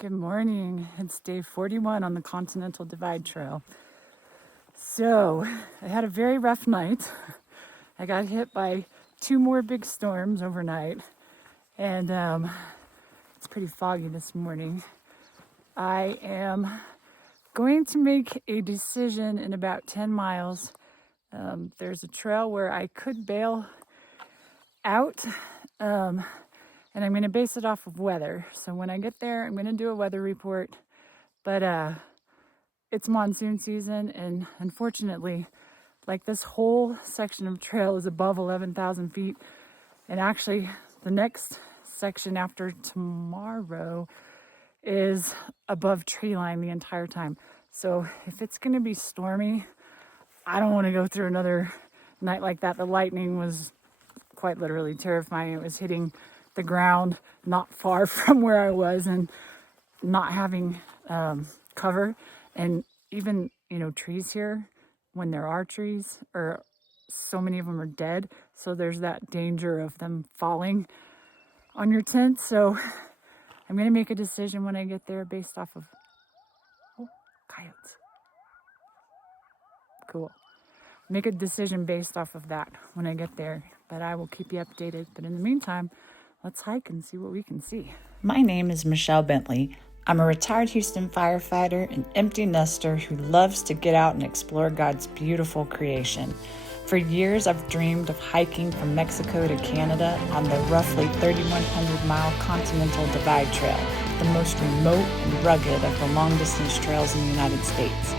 Good morning. It's day 41 on the Continental Divide Trail. So, I had a very rough night. I got hit by 2 more big storms overnight, and it's pretty foggy this morning. I am going to make a decision in about 10 miles. There's a trail where I could bail out, and I'm going to base it off of weather. So when I get there, I'm going to do a weather report. But it's monsoon season, and unfortunately, like, this whole section of trail is above 11,000 feet. And actually, the next section after tomorrow is above tree line the entire time. So if it's going to be stormy, I don't want to go through another night like that. The lightning was quite literally terrifying. It was hitting the ground not far from where I was, and not having cover. And even, trees here, when there are trees, or so many of them are dead, so there's that danger of them falling on your tent. So I'm going to make a decision when I get there based off of coyotes. Cool. Make a decision based off of that when I get there, but I will keep you updated. But in the meantime, let's hike and see what we can see. My name is Michelle Bentley. I'm a retired Houston firefighter and empty nester who loves to get out and explore God's beautiful creation. For years, I've dreamed of hiking from Mexico to Canada on the roughly 3,100-mile Continental Divide Trail, the most remote and rugged of the long-distance trails in the United States.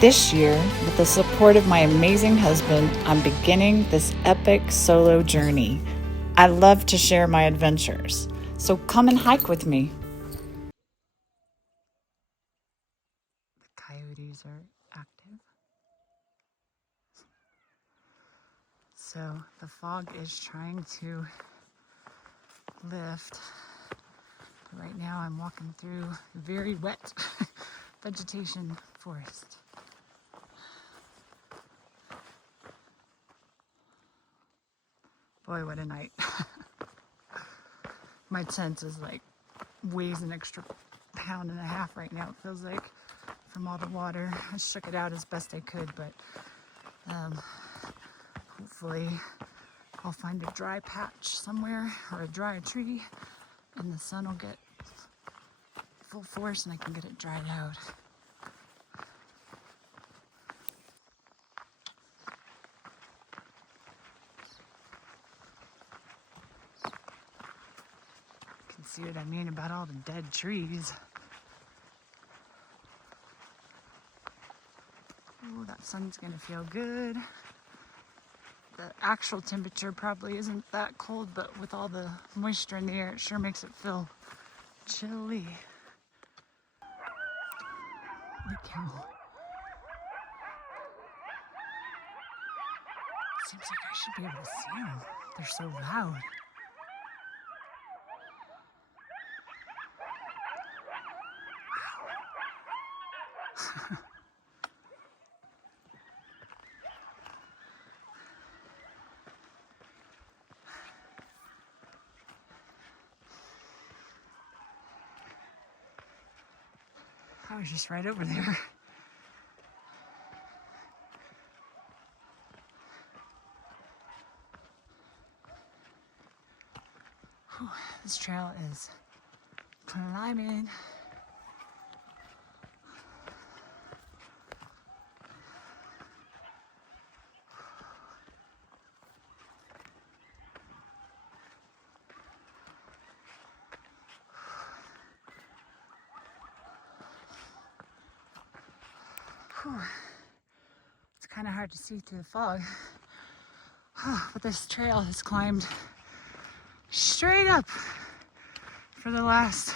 This year, with the support of my amazing husband, I'm beginning this epic solo journey. I love to share my adventures, so come and hike with me. The coyotes are active. So the fog is trying to lift. But right now I'm walking through very wet vegetation forest. Boy, what a night. My tent is weighs an extra 1.5 pounds right now, it feels like, from all the water. I shook it out as best I could, but hopefully I'll find a dry patch somewhere, or a dry tree, and the sun will get full force and I can get it dried out. You can see what I mean about all the dead trees. Oh, that sun's gonna feel good. The actual temperature probably isn't that cold, but with all the moisture in the air, it sure makes it feel chilly. Look how... Seems like I should be able to see them. They're so loud. I was just right over there. Whew, this trail is climbing. Whew. It's kind of hard to see through the fog. But this trail has climbed straight up for the last,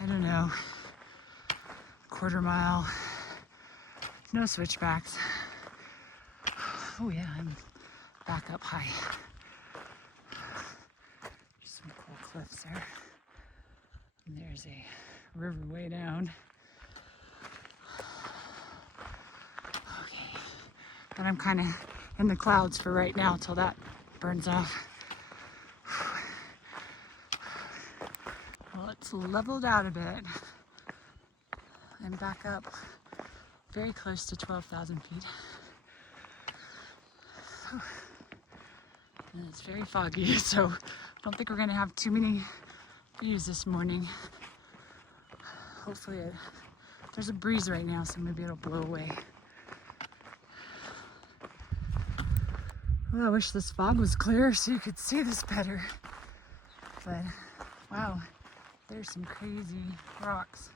I don't know, 1/4 mile. No switchbacks. Oh yeah, I'm back up high. Some cool cliffs there. And there's a river way down. Okay, but I'm kind of in the clouds for right now till that burns off. Well, it's leveled out a bit. I'm back up very close to 12,000 feet. And it's very foggy, so I don't think we're gonna have too many views this morning. Hopefully, there's a breeze right now, so maybe it'll blow away. Well, I wish this fog was clear so you could see this better. But wow, there's some crazy rocks.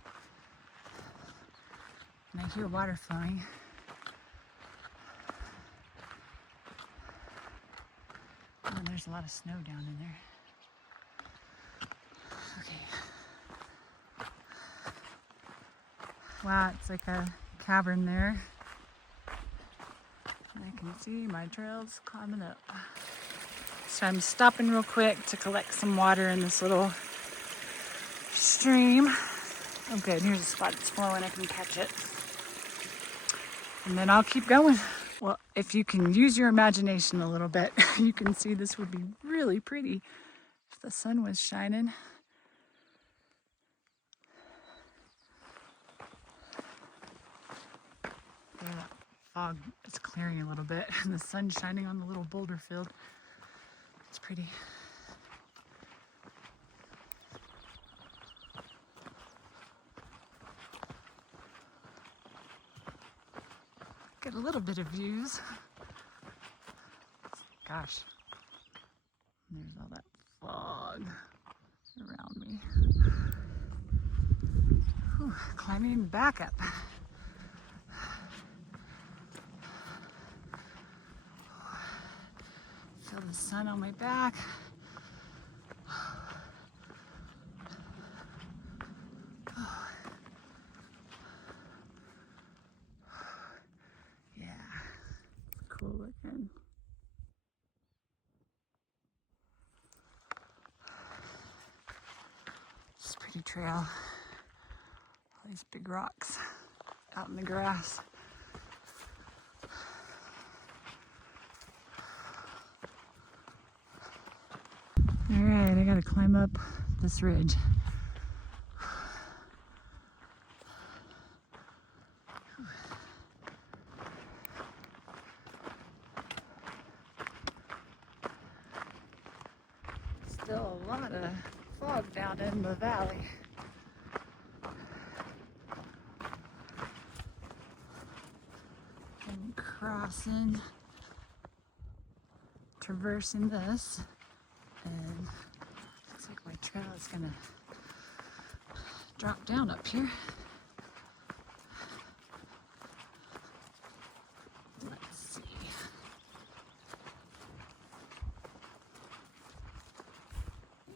And I hear water flowing. Oh, and there's a lot of snow down in there. Okay. Wow, it's like a cavern there. And I can see my trails climbing up. So I'm stopping real quick to collect some water in this little stream. Oh good, here's a spot that's flowing, I can catch it. And then I'll keep going. Well, if you can use your imagination a little bit, you can see this would be really pretty if the sun was shining. Yeah, that fog is clearing a little bit and the sun's shining on the little boulder field. It's pretty. Get a little bit of views. Gosh, there's all that fog around me. Whew, climbing back up. Feel the sun on my back. Yeah, it's cool looking. It's a pretty trail. All these big rocks out in the grass. All right, I gotta climb up this ridge. Still a lot of fog down in the valley. I'm crossing, traversing this, and looks like my trail is gonna drop down up here. Let's see.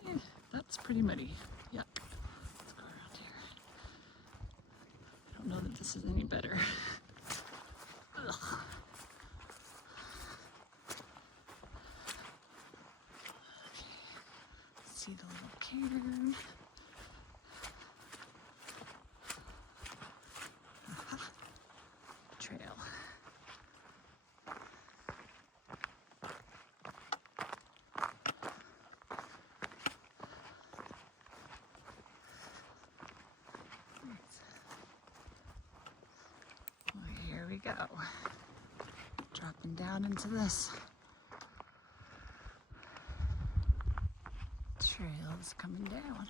Yeah, that's pretty muddy. Yuck. Let's go around here. I don't know that this is any better. Ugh. See the little cairn. Aha. Trail. Well, here we go. Dropping down into this. Trails coming down.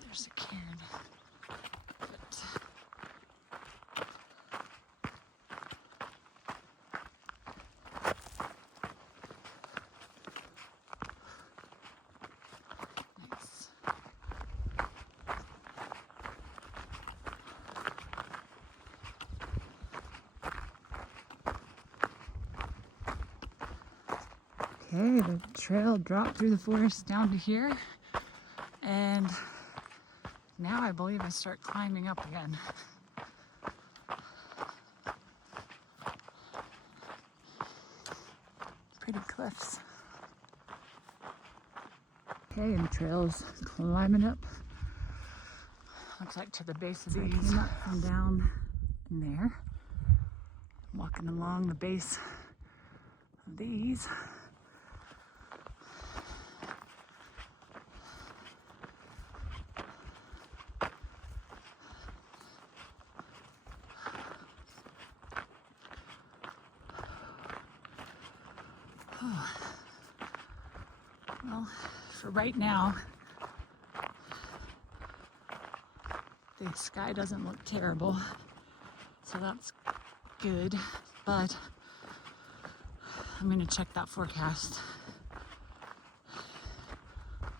There's a cairn. Nice. Okay, the trail dropped through the forest down to here, and now I believe I start climbing up again. Pretty cliffs. Okay, and the trail's climbing up. Looks like to the base of these. I came up from down in there. I'm walking along the base of these. Well, for right now, the sky doesn't look terrible, so that's good, but I'm gonna check that forecast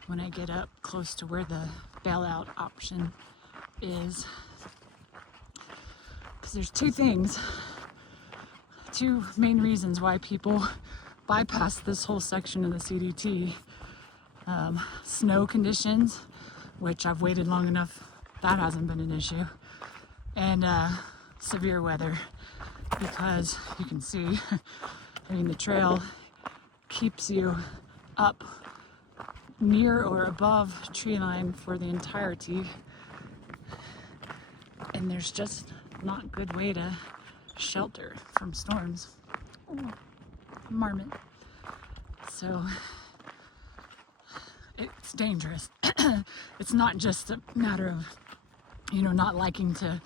when I get up close to where the bailout option is, because there's two main reasons why people bypass this whole section of the CDT. Snow conditions, which I've waited long enough, that hasn't been an issue, and severe weather, because you can see, I mean, the trail keeps you up near or above tree line for the entirety, and there's just not a good way to shelter from storms. Ooh, marmot. So it's dangerous. It's not just a matter of, not liking to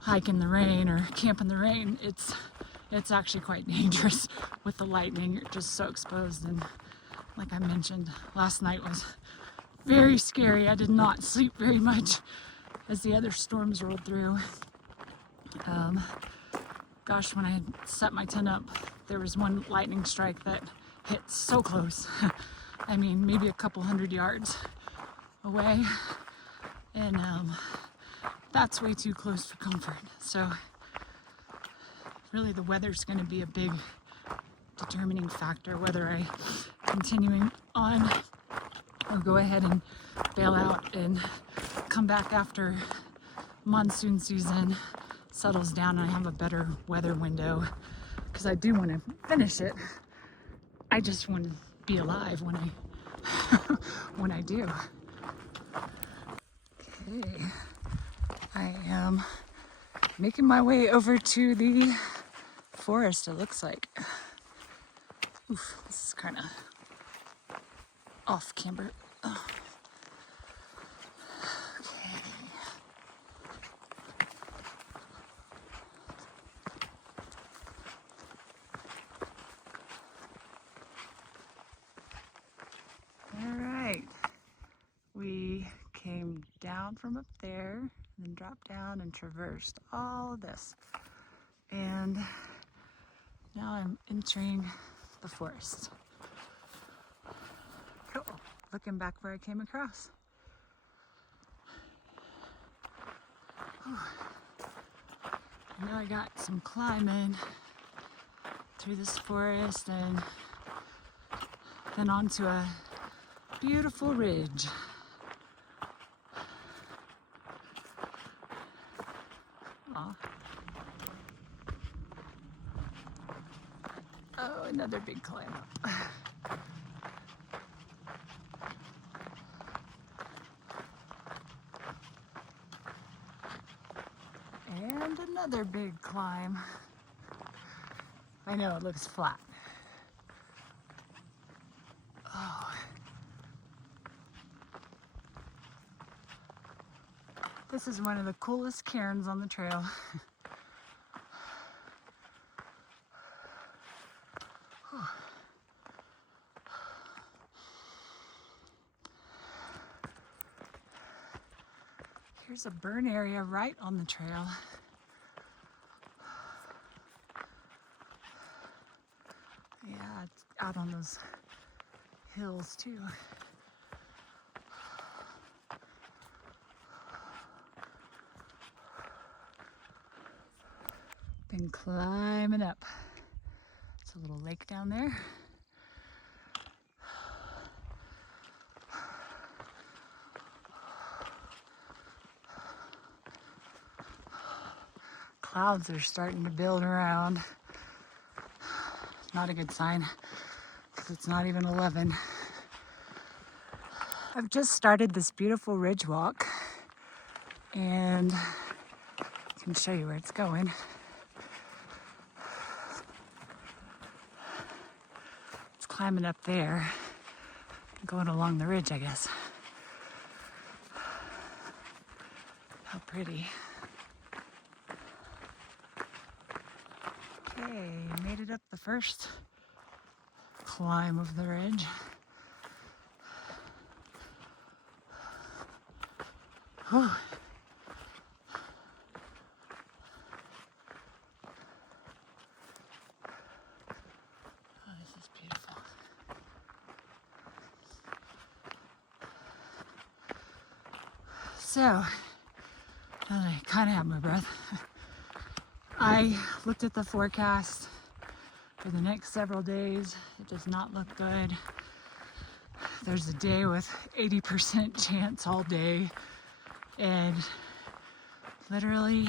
hike in the rain or camp in the rain. It's actually quite dangerous with the lightning. You're just so exposed, and like I mentioned, last night was very scary. I did not sleep very much as the other storms rolled through. Gosh, when I had set my tent up, there was one lightning strike that hit so close. I mean, maybe a couple 100 yards away, and that's way too close for comfort. So really the weather's going to be a big determining factor whether I continuing on or go ahead and bail out and come back after monsoon season settles down and I have a better weather window, because I do want to finish it. I just want to be alive when I do. Okay, I am making my way over to the forest, it looks like. Oof, this is kind of off camber. Oh. Okay. All right. We came down from up there, and then dropped down and traversed all of this. And now I'm entering the forest. Cool. Looking back where I came across. Whew. I know I got some climbing through this forest and then onto a beautiful ridge. Aw. Oh, another big climb up. And another big climb. I know it looks flat. Oh. This is one of the coolest cairns on the trail. Here's a burn area right on the trail. Yeah, it's out on those hills too. Been climbing up. It's a little lake down there. Clouds are starting to build around. Not a good sign, because it's not even 11. I've just started this beautiful ridge walk, and I can show you where it's going. It's climbing up there, going along the ridge, I guess. How pretty. Okay, made it up the first climb of the ridge. Whew. Oh, this is beautiful. So, now that I kind of have my breath, I looked at the forecast for the next several days. It does not look good. There's a day with 80% chance all day, and literally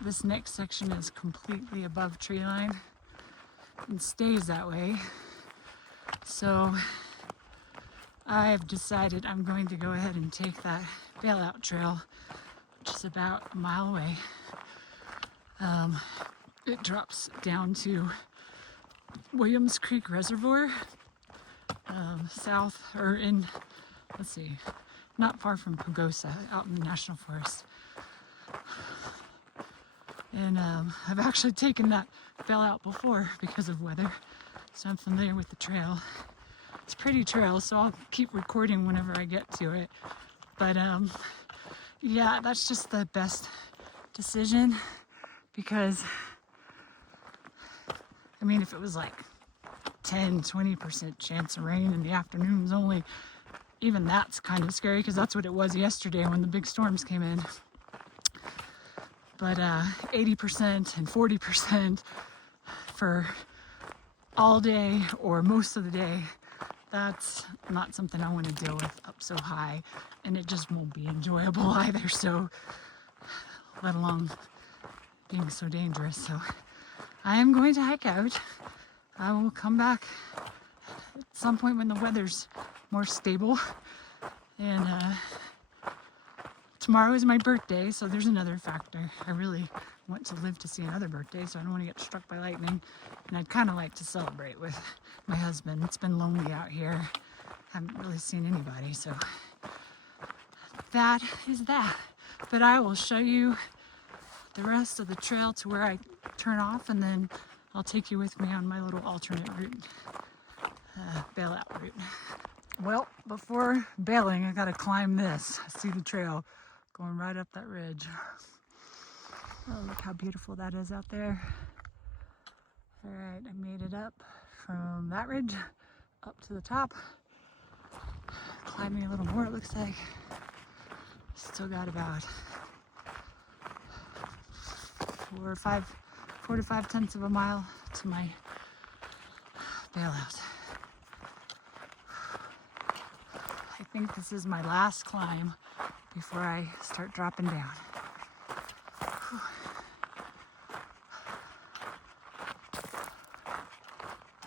this next section is completely above tree line and stays that way. So I've decided I'm going to go ahead and take that Bailout trail, which is about a mile away. It drops down to Williams Creek Reservoir, south, or in, let's see, not far from Pagosa, out in the National Forest. And I've actually taken that Bailout before because of weather, so I'm familiar with the trail. It's a pretty trail, so I'll keep recording whenever I get to it. But yeah, that's just the best decision, because I mean, if it was like 10-20% chance of rain in the afternoons only, even that's kind of scary, because that's what it was yesterday when the big storms came in. But 80% and 40% for all day or most of the day, that's not something I want to deal with up so high, and it just won't be enjoyable either, so let alone being so dangerous. So I am going to hike out. I will come back at some point when the weather's more stable. And tomorrow is my birthday, so there's another factor. I really want to live to see another birthday, so I don't want to get struck by lightning. And I'd kind of like to celebrate with my husband. It's been lonely out here. Haven't really seen anybody, so that is that. But I will show you the rest of the trail to where I turn off, and then I'll take you with me on my little alternate route, Bailout route. Well, before bailing, I gotta climb this. See the trail going right up that ridge. Oh, look how beautiful that is out there. All right, I made it up from that ridge up to the top. Climbing a little more, it looks like. Still got about 4 to 5 tenths of a mile to my Bailout. I think this is my last climb before I start dropping down. Whew.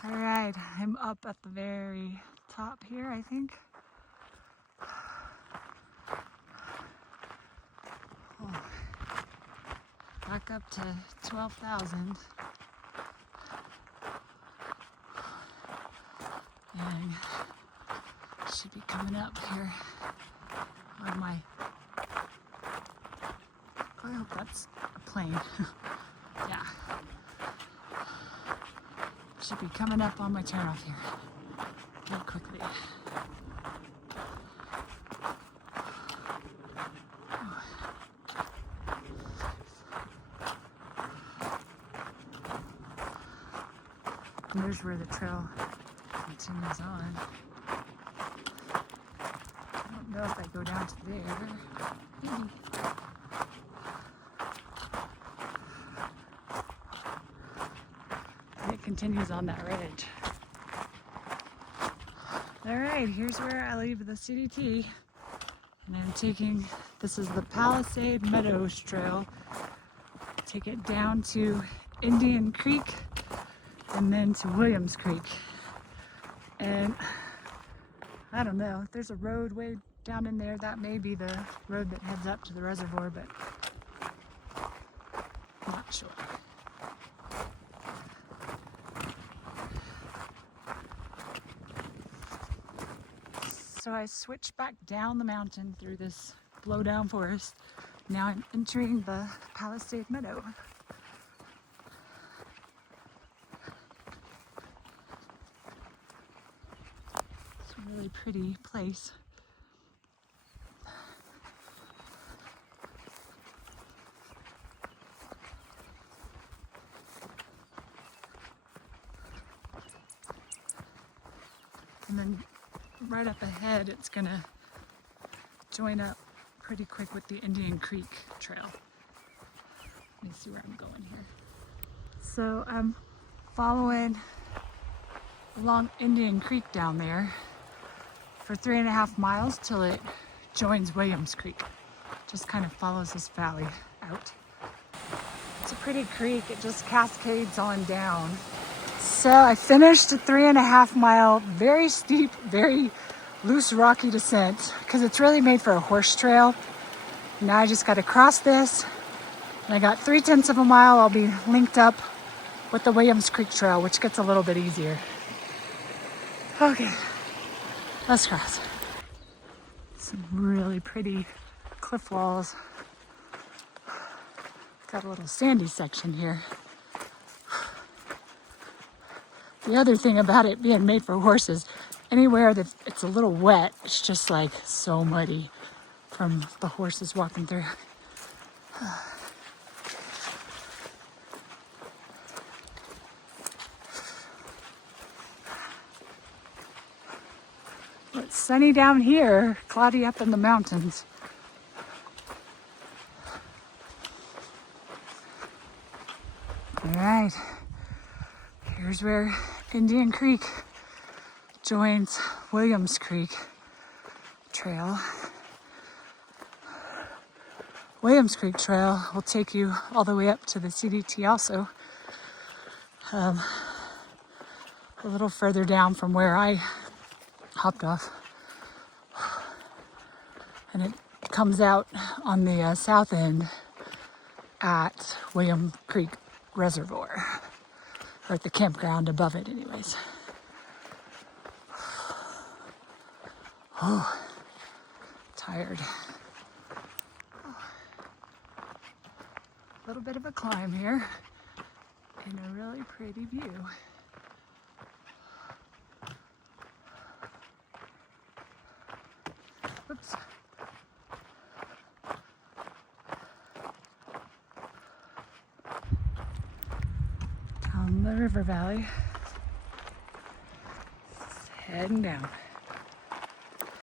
All right, I'm up at the very top here, I think. Oh. Back up to 12,000. And should be coming up here on my, I hope that's a plane. Yeah. Should be coming up on my turnoff here real quickly. And there's where the trail continues on. I don't know if I go down to there. Maybe. And it continues on that ridge. All right, here's where I leave the CDT. And I'm taking, this is the Palisade Meadows Trail. Take it down to Indian Creek and then to Williams Creek. And I don't know. There's a road way down in there. That may be the road that heads up to the reservoir, but I'm not sure. So I switched back down the mountain through this blowdown forest. Now I'm entering the Palisade Meadow. It's a really pretty place. And then right up ahead, it's gonna join up pretty quick with the Indian Creek Trail. Let me see where I'm going here. So I'm following along Indian Creek down there for 3.5 miles till it joins Williams Creek. Just kind of follows this valley out. It's a pretty creek. It just cascades on down. So I finished a 3.5 mile, very steep, very loose, rocky descent because it's really made for a horse trail. Now I just got to cross this, and I got 3/10 of a mile. I'll be linked up with the Williams Creek Trail, which gets a little bit easier. Okay, let's cross. Some really pretty cliff walls. Got a little sandy section here. The other thing about it being made for horses, anywhere that it's a little wet, it's just like so muddy from the horses walking through. It's sunny down here, cloudy up in the mountains. All right, here's where Indian Creek joins Williams Creek Trail. Williams Creek Trail will take you all the way up to the CDT also. A little further down from where I hopped off. And it comes out on the south end at William Creek Reservoir, or at the campground above it anyways. Oh, tired. A little bit of a climb here and a really pretty view. Oops. Down the river valley. Heading down.